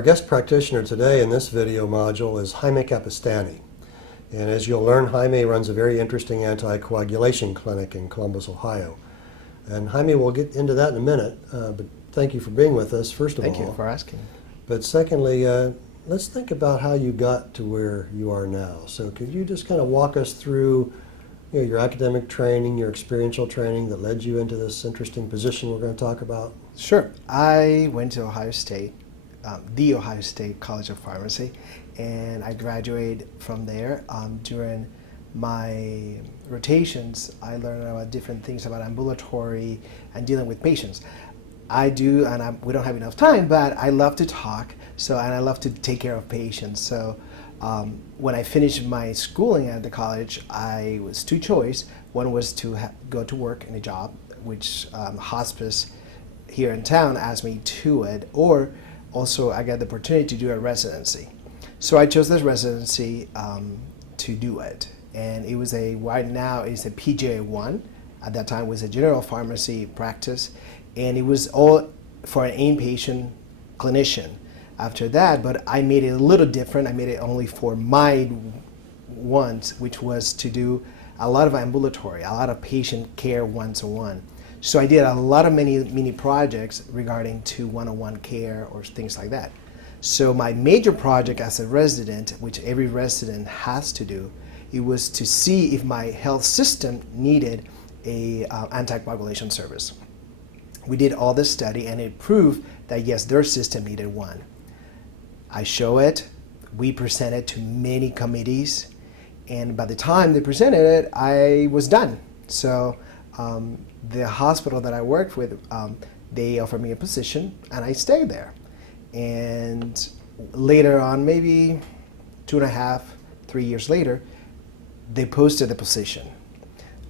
Our guest practitioner today in this video module is Jaime Capestany. And as you'll learn, Jaime runs a very interesting anticoagulation clinic in Columbus, Ohio. And Jaime, we'll get into that in a minute, but thank you for being with us, first of all. Thank you for asking. But secondly, let's think about how you got to where you are now. So could you just kind of walk us through your academic training, your experiential training that led you into this interesting position we're going to talk about? Sure. I went to Ohio State, the Ohio State College of Pharmacy, and I graduated from there. During my rotations, I learned about different things about ambulatory and dealing with patients. I do, and we don't have enough time, but I love to talk, and I love to take care of patients. So when I finished my schooling at the college, I was two choice. One was to go to work in a job, which hospice here in town asked me to it, or also I got the opportunity to do a residency. So I chose this residency to do it, and it was right now it's a PGA1. At that time, it was a general pharmacy practice, and it was all for an inpatient clinician. After that, but I made it a little different. I made it only for my wants, which was to do a lot of ambulatory, a lot of patient care one-to-one. So I did a lot of mini projects regarding to one-on-one care or things like that. So my major project as a resident, which every resident has to do, it was to see if my health system needed a anticoagulation service. We did all this study, and it proved that yes, their system needed one. I show it, we present it to many committees, and by the time they presented it, I was done. So the hospital that I worked with, they offered me a position, and I stayed there. And later on, maybe 2.5, 3 years later, they posted the position.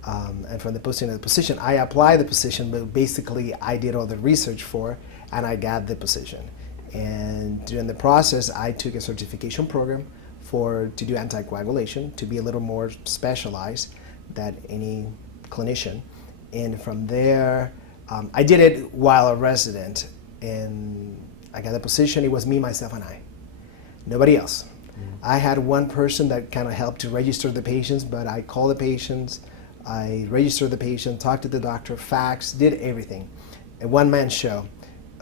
And from the posting of the position, I applied the position, but basically I did all the research for, and I got the position. And during the process, I took a certification program to do anticoagulation, to be a little more specialized than any clinician. And from there, I did it while a resident, and I got the position. It was me, myself, and I. Nobody else. I had one person that kind of helped to register the patients, but I called the patients, I registered the patient, talked to the doctor, faxed, did everything. A one-man show.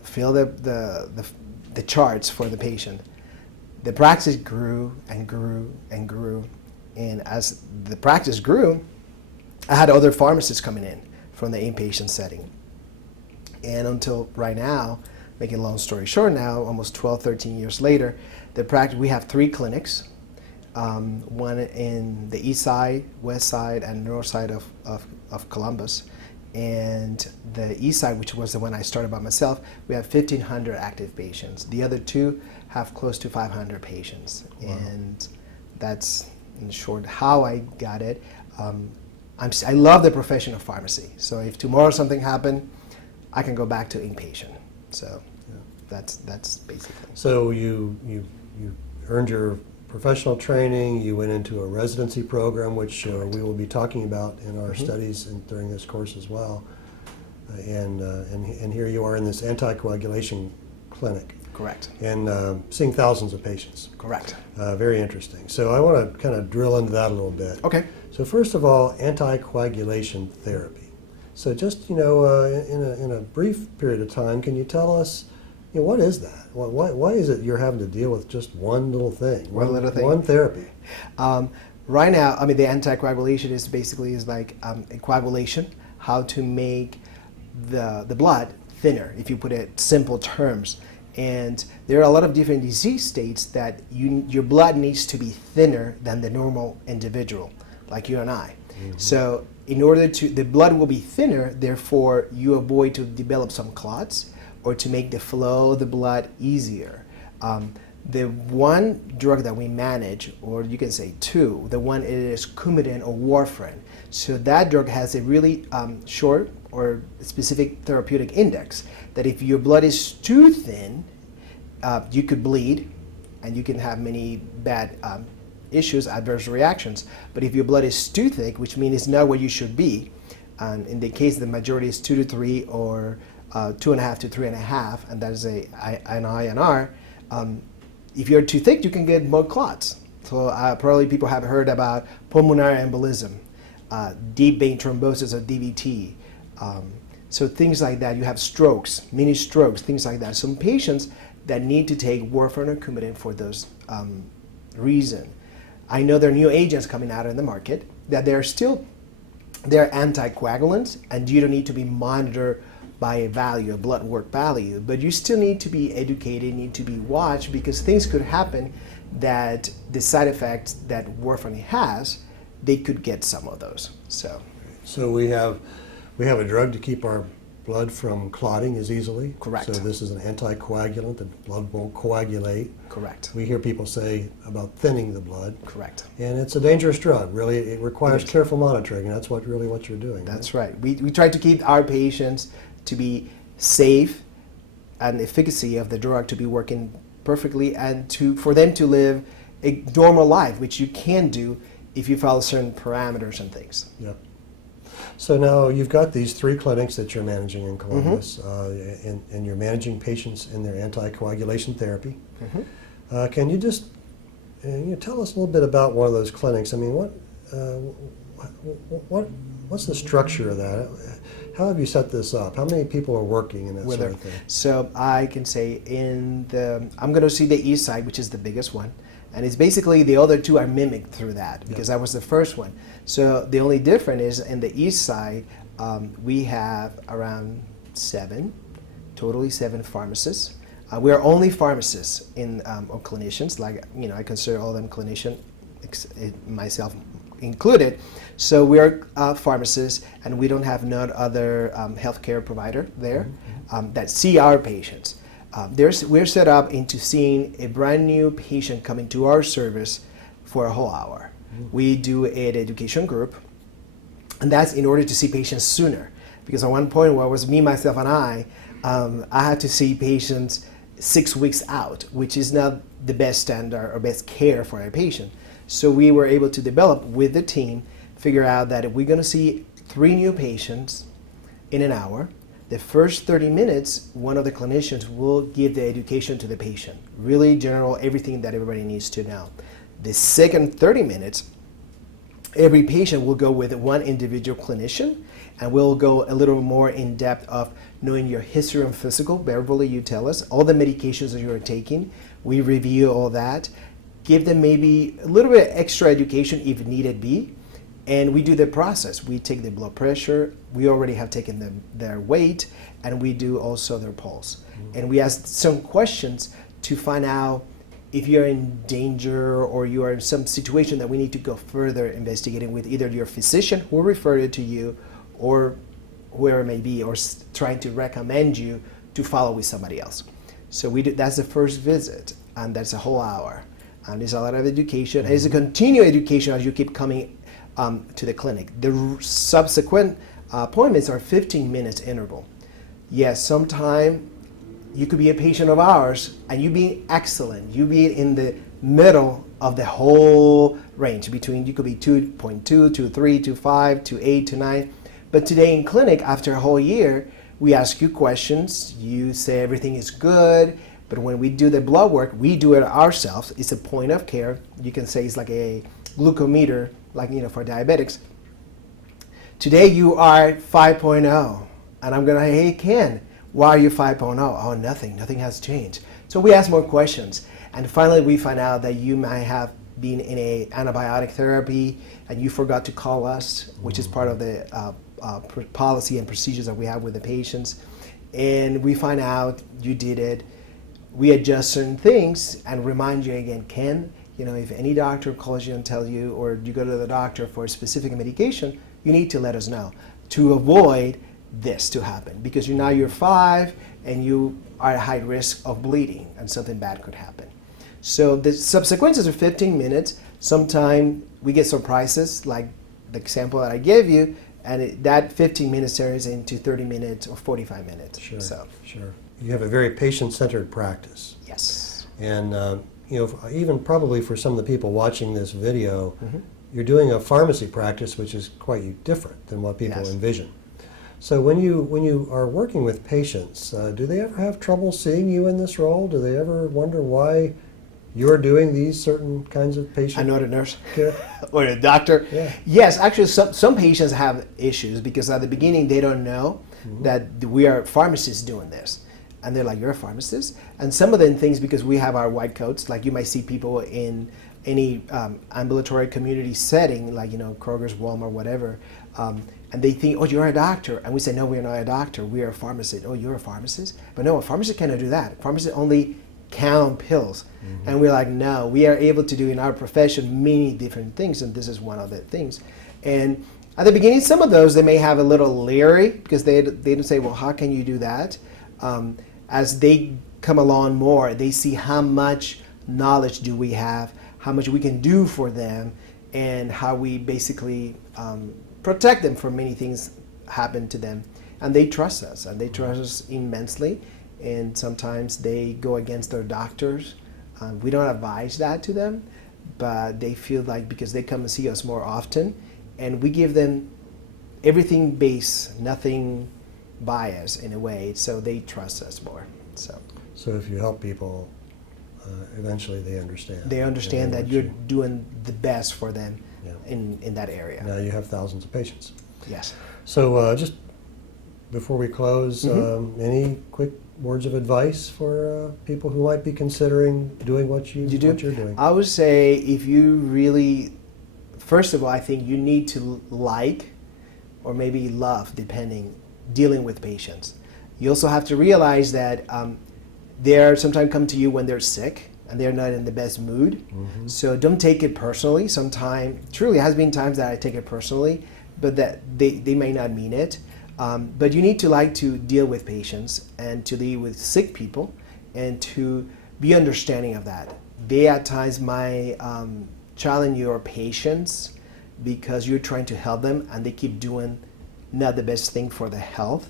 Fill the charts for the patient. The practice grew and grew and grew, and as the practice grew, I had other pharmacists coming in from the inpatient setting. And until right now, making a long story short now, almost 12, 13 years later, we have 3 clinics, one in the east side, west side, and north side of Columbus. And the east side, which was the one I started by myself, we have 1,500 active patients. The other 2 have close to 500 patients. Wow. And that's, in short, how I got it. I love the profession of pharmacy. So if tomorrow something happened, I can go back to inpatient. So yeah, that's basically. So you earned your professional training, you went into a residency program, which we will be talking about in our studies during this course as well. And here you are in this anticoagulation clinic. Correct. And seeing thousands of patients. Correct. Very interesting. So I want to kind of drill into that a little bit. Okay. So first of all, anticoagulation therapy. So just, in a brief period of time, can you tell us, what is that? Why is it you're having to deal with just one little thing? One little thing. One therapy. Right now, the anticoagulation is basically like a coagulation, how to make the blood thinner, if you put it simple terms. And there are a lot of different disease states that your blood needs to be thinner than the normal individual, like you and I. Mm-hmm. So in order the blood will be thinner, therefore you avoid to develop some clots or to make the flow of the blood easier. The one drug that we manage, or you can say 2, the one is Coumadin or warfarin. So that drug has a really short or specific therapeutic index that if your blood is too thin, you could bleed and you can have many bad issues, adverse reactions. But if your blood is too thick, which means it's not where you should be, and in the case the majority is 2 to 3 or 2.5 to 3.5, and that is an INR, If you're too thick, you can get blood clots. So probably people have heard about pulmonary embolism, deep vein thrombosis or DVT. So things like that. You have strokes, mini strokes, things like that. Some patients that need to take warfarin or Coumadin for those reasons. I know there are new agents coming out in the market that they're anticoagulants, and you don't need to be monitored by a value, a blood work value, but you still need to be educated, need to be watched, because things could happen that the side effects that warfarin has, they could get some of those. So we have a drug to keep our blood from clotting as easily. Correct. So this is an anticoagulant. The blood won't coagulate. Correct. We hear people say about thinning the blood. Correct. And it's a dangerous drug. Really, it requires careful monitoring, and that's what you're doing. That's right. We try to keep our patients to be safe, and the efficacy of the drug to be working perfectly, and for them to live a normal life, which you can do if you follow certain parameters and things. Yeah. So now you've got these 3 clinics that you're managing in Columbus, and you're managing patients in their anticoagulation therapy. Can you just tell us a little bit about one of those clinics? I mean, what's the structure of that? How have you set this up? How many people are working in that sort of thing? So I can say I'm going to see the east side, which is the biggest one. And it's basically the other 2 are mimicked through that, because that was the first one. So the only difference is in the east side, we have around 7 pharmacists. We are only pharmacists or clinicians, like, I consider all them clinicians, myself included. So we are pharmacists, and we don't have no other healthcare provider there that see our patients. We're set up into seeing a brand new patient coming to our service for a whole hour. We do an education group, and that's in order to see patients sooner. Because at one point where it was me, myself, and I had to see patients 6 weeks out, which is not the best standard or best care for a patient. So we were able to develop with the team, figure out that if we're going to see 3 new patients in an hour, the first 30 minutes, one of the clinicians will give the education to the patient. Really general, everything that everybody needs to know. The second 30 minutes, every patient will go with one individual clinician, and we'll go a little more in depth of knowing your history and physical. Verbally, you tell us all the medications that you are taking. We review all that. Give them maybe a little bit extra education if needed be. And we do the process. We take the blood pressure. We already have taken their weight, and we do also their pulse. And we ask some questions to find out if you're in danger or you are in some situation that we need to go further investigating with either your physician who referred it to you, or whoever it may be, or trying to recommend you to follow with somebody else. So that's the first visit, and that's a whole hour. And there's a lot of education. And it's a continued education as you keep coming to the clinic. The subsequent appointments are 15 minutes interval. Yes, sometime you could be a patient of ours and you be excellent. You be in the middle of the whole range between, you could be 2.2, 2.3, 2.5, 2.8, 2.9. But today in clinic, after a whole year, we ask you questions. You say everything is good. But when we do the blood work, we do it ourselves. It's a point of care. You can say it's like a glucometer, like for diabetics. Today you are 5.0, and I'm gonna, hey Ken, why are you 5.0? Oh, nothing has changed. So we ask more questions, and finally we find out that you might have been in a antibiotic therapy, and you forgot to call us, which is part of the policy and procedures that we have with the patients. And we find out you did it. We adjust certain things and remind you again, Ken, if any doctor calls you and tells you, or you go to the doctor for a specific medication, you need to let us know to avoid this to happen, because now you're 5 and you are at high risk of bleeding and something bad could happen. So the subsequences are 15 minutes. Sometimes we get surprises, like the example that I gave you, and that 15 minutes turns into 30 minutes or 45 minutes. Sure, so. Sure. You have a very patient-centered practice. Yes. And even probably for some of the people watching this video, you're doing a pharmacy practice which is quite different than what people envision. So when you are working with patients, do they ever have trouble seeing you in this role? Do they ever wonder why you're doing these certain kinds of patient I'm not a nurse care? or a doctor. Yeah. Yes, actually, some patients have issues because at the beginning they don't know that we are pharmacists doing this. And they're like, you're a pharmacist? And some of the things, because we have our white coats, like you might see people in any ambulatory community setting, like, Kroger's, Walmart, whatever, and they think, oh, you're a doctor. And we say, no, we're not a doctor. We are a pharmacist. Oh, you're a pharmacist? But no, a pharmacist cannot do that. Pharmacists only count pills. And we're like, no, we are able to do in our profession many different things, and this is one of the things. And at the beginning, some of those, they may have a little leery because they don't say, well, how can you do that? As they come along more, they see how much knowledge do we have, how much we can do for them, and how we basically protect them from many things happen to them. And they trust us, and they trust us immensely. And sometimes they go against their doctors. We don't advise that to them, but they feel like because they come and see us more often, and we give them everything base, nothing bias in a way, so they trust us more. So if you help people, eventually they understand. They understand that you're doing the best for them in that area. Now you have thousands of patients. Yes. So just before we close, any quick words of advice for people who might be considering doing what you're doing? I would say if you really, first of all, I think you need to like or maybe love, depending, dealing with patients. You also have to realize that they're sometimes come to you when they're sick and they're not in the best mood. So don't take it personally. Sometimes, truly, has been times that I take it personally, but that they may not mean it. But you need to like to deal with patients and to deal with sick people and to be understanding of that. They at times might challenge your patience because you're trying to help them and they keep doing not the best thing for the health.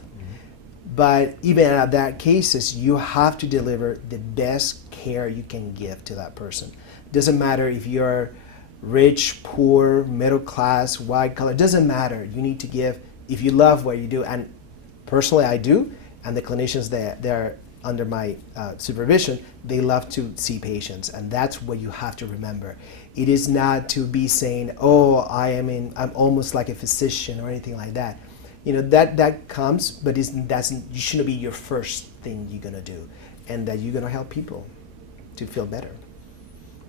But even at that cases, you have to deliver the best care you can give to that person. Doesn't matter if you're rich, poor, middle class, white collar, doesn't matter. You need to give, if you love what you do, and personally I do, and the clinicians that they're under my supervision, they love to see patients, and that's what you have to remember. It is not to be saying, oh, I'm almost like a physician or anything like that. That comes, but you shouldn't be your first thing you're gonna do, and that you're gonna help people to feel better.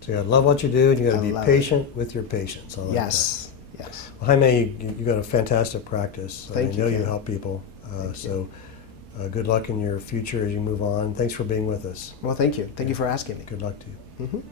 So you gotta love what you do, and you gotta be patient with your patients. I like yes. that. Yes. Well, Jaime, you got a fantastic practice. Thank you. I know you help people. Good luck in your future as you move on. Thanks for being with us. Well, thank you. Thank you for asking me. Good luck to you.